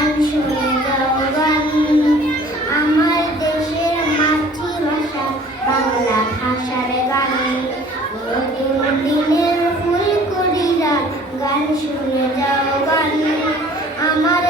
গান শুনে যাও গান, আমার দেশের মাতৃভাষা বাংলা ভাষার গান। নতুন দিনের ফুল করিরা গান শুনে যাও গান, আমার